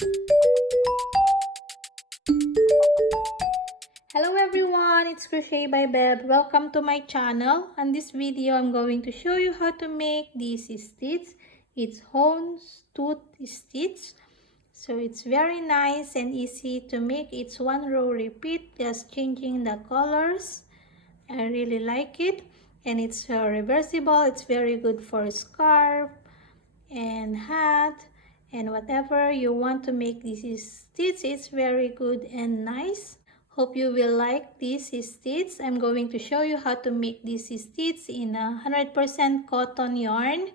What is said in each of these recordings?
Hello everyone, it's Crochet by Beb. Welcome to my channel. On this video, I'm going to show you how to make this stitch. It's Houndstooth Stitch. So it's very nice and easy to make. It's one row repeat, just changing the colors. I really like it. And it's reversible. It's very good for scarf and hat and whatever you want to make this stitch. It's very good and nice. Hope you will like this stitch. I'm going to show you how to make this stitch in a 100% cotton yarn.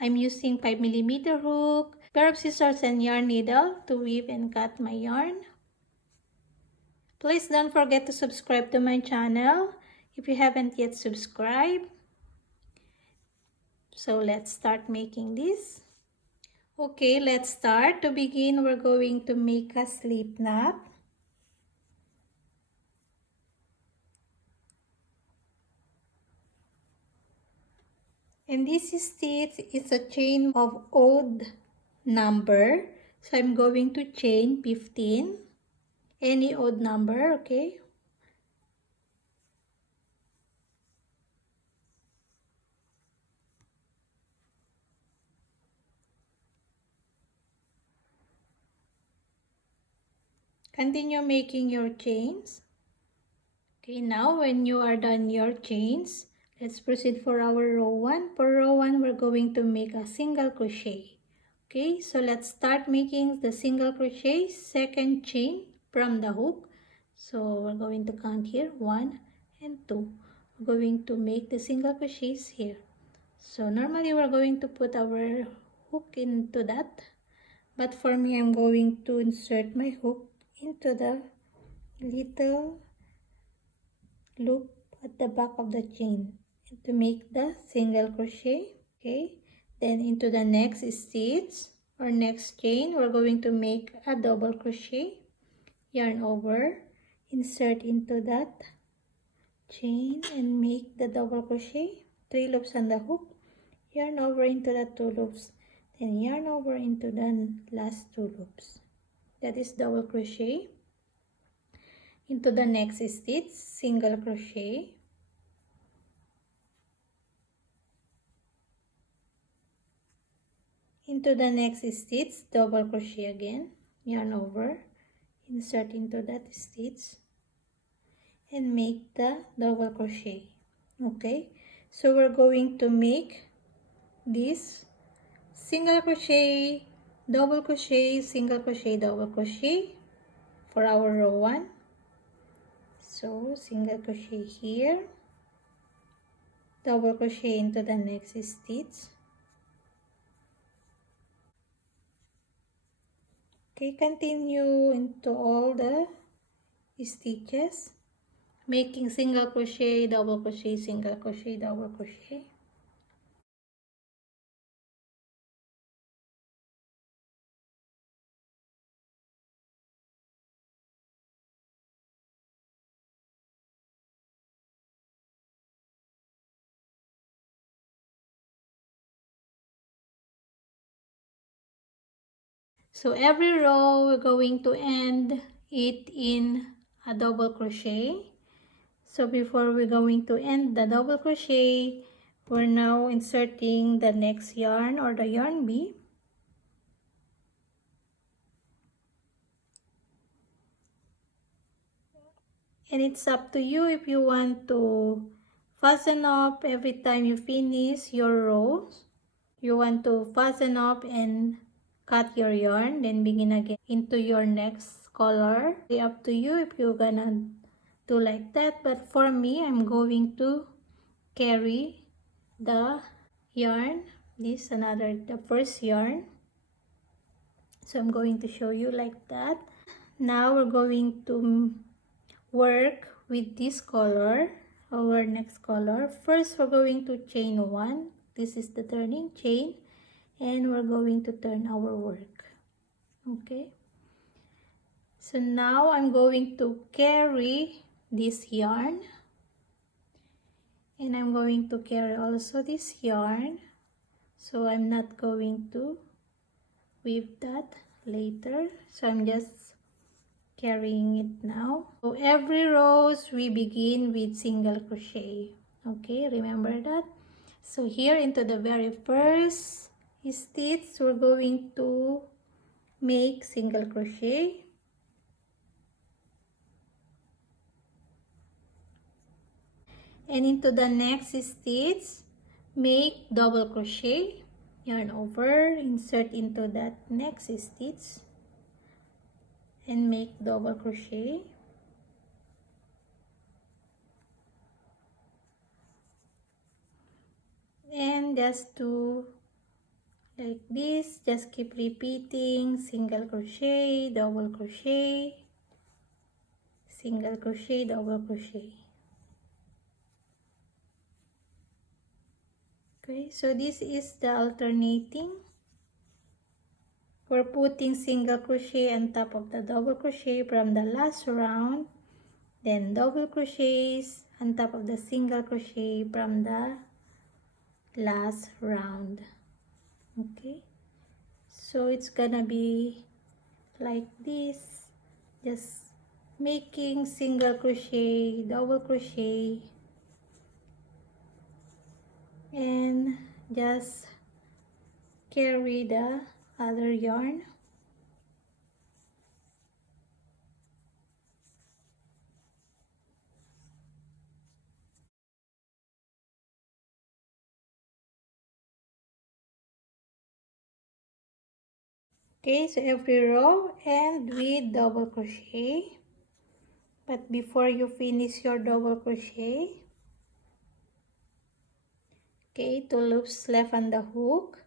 I'm using 5mm hook, pair of scissors and yarn needle to weave and cut my yarn. Please don't forget to subscribe to my channel if you haven't yet subscribed. So let's start making this. Okay, let's start. To begin, we're going to make a slip knot. And this stitch is a chain of odd number. So I'm going to chain 15. Any odd number, okay? Continue making your chains. Okay, now when you are done your chains, let's proceed for our row 1. For row 1, we're going to make a single crochet. Okay, so let's start making the single crochet, second chain from the hook. So we're going to count here 1 and 2. We're going to make the single crochets here. So normally we're going to put our hook into that, but for me I'm going to insert my hook into the little loop at the back of the chain to make the single crochet. Okay, then into the next stitch or next chain, we're going to make a double crochet, yarn over, insert into that chain and make the double crochet, 3 loops on the hook, yarn over into the 2 loops, then yarn over into the last 2 loops. That is double crochet. Into the next stitch, single crochet, into the next stitch, double crochet again, yarn over, insert into that stitch and make the double crochet. Okay, so we're going to make this single crochet, double crochet, single crochet, double crochet for our row 1. So single crochet here, double crochet into the next stitch. Okay, continue into all the stitches, making single crochet, double crochet, single crochet, double crochet. So every row we're going to end it in a double crochet. So before we're going to end the double crochet, we're now inserting the next yarn or the yarn bee. And it's up to you if you want to fasten up every time you finish your rows. You want to fasten up and cut your yarn, then begin again into your next color. It's up to you if you're gonna do like that, but for me, I'm going to carry the yarn. This another, the first yarn. So I'm going to show you like that. Now we're going to work with this color, our next color. First, we're going to chain 1. This is the turning chain, and we're going to turn our work. Okay, so now I'm going to carry this yarn, and I'm going to carry also this yarn, so I'm not going to weave that. later, so I'm just carrying it now. So every rows we begin with single crochet. Okay, remember that. So here into the very first stitch, we're going to make single crochet. And into the next stitch, make double crochet, yarn over, insert into that next stitch, and make double crochet. And just do like this, just keep repeating single crochet, double crochet, single crochet, double crochet. Okay, so this is the alternating. We're putting single crochet on top of the double crochet from the last round, then double crochets on top of the single crochet from the last round. Okay, so it's gonna be like this, just making single crochet, double crochet, and just carry the other yarn. Okay, so every row end with double crochet, but before you finish your double crochet, okay, 2 loops left on the hook,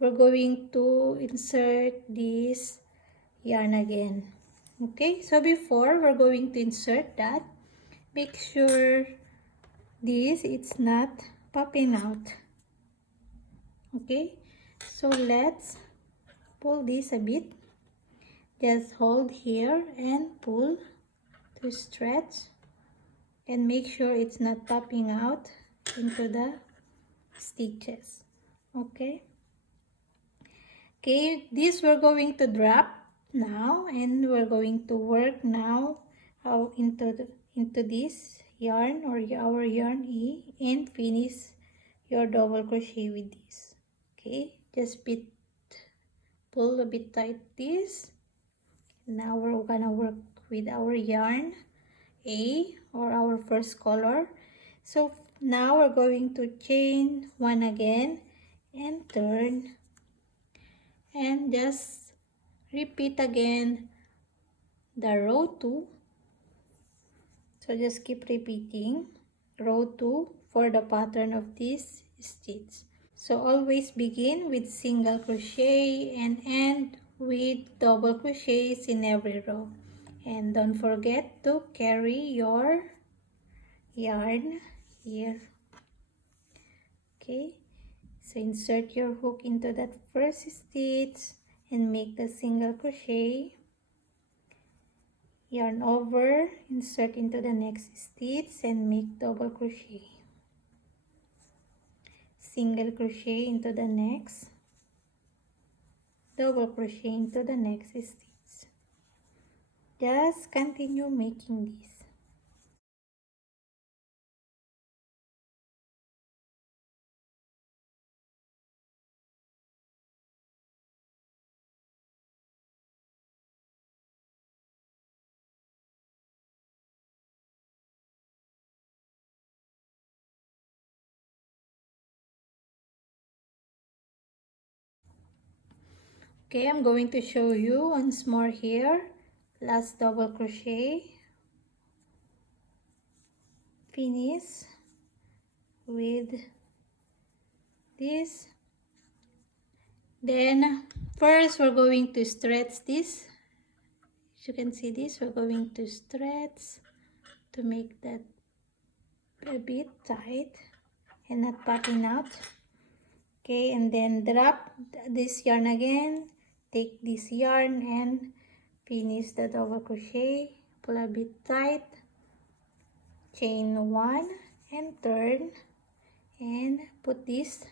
we're going to insert this yarn again. Okay, so before we're going to insert that, make sure this it's not popping out. Okay, so let's pull this a bit, just hold here and pull to stretch, and make sure it's not popping out into the stitches. Okay, this we're going to drop now, and we're going to work now out into this yarn or our yarn E, and finish your double crochet with this. Okay, just pull a bit tight this. Now we're gonna work with our yarn A, or our first color. So now we're going to chain 1 again and turn, and just repeat again the row 2. So just keep repeating row 2 for the pattern of this stitch. So always begin with single crochet and end with double crochets in every row. And don't forget to carry your yarn here. Okay, so insert your hook into that first stitch and make the single crochet, yarn over, insert into the next stitch and make double crochet, single crochet into the next, double crochet into the next stitch. Just continue making this. Okay, I'm going to show you once more here. Last double crochet, finish with this. Then first we're going to stretch this. As you can see this, we're going to stretch to make that a bit tight and not popping out. Okay, and then drop this yarn again, take this yarn and finish the double crochet, pull a bit tight, chain 1 and turn, and put this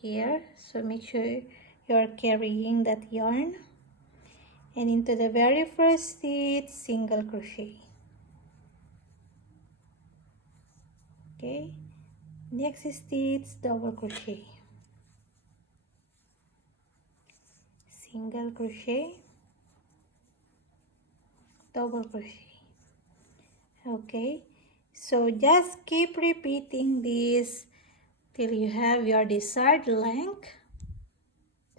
here. So make sure you're carrying that yarn. and into the very first stitch, single crochet. Okay, next stitch, double crochet, single crochet, double crochet. Okay, so just keep repeating this till you have your desired length.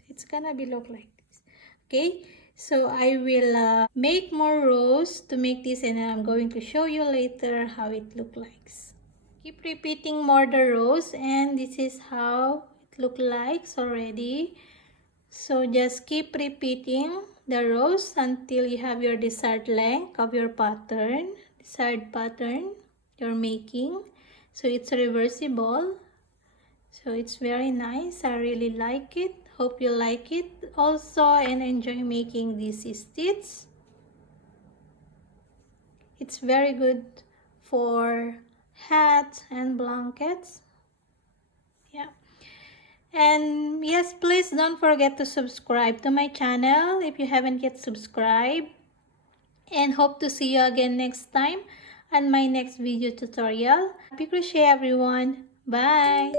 It's gonna be look like this. Okay, so I will make more rows to make this, and I'm going to show you later how it look like. Keep repeating more the rows, and this is how it look like already. So just keep repeating the rows until you have your desired length of your pattern, desired pattern you're making. So it's reversible. So it's very nice. I really like it. Hope you like it also and enjoy making this stitch. It's very good for hats and blankets. Yeah. And yes, please don't forget to subscribe to my channel if you haven't yet subscribed. And hope to see you again next time on my next video tutorial. Happy crochet everyone. Bye.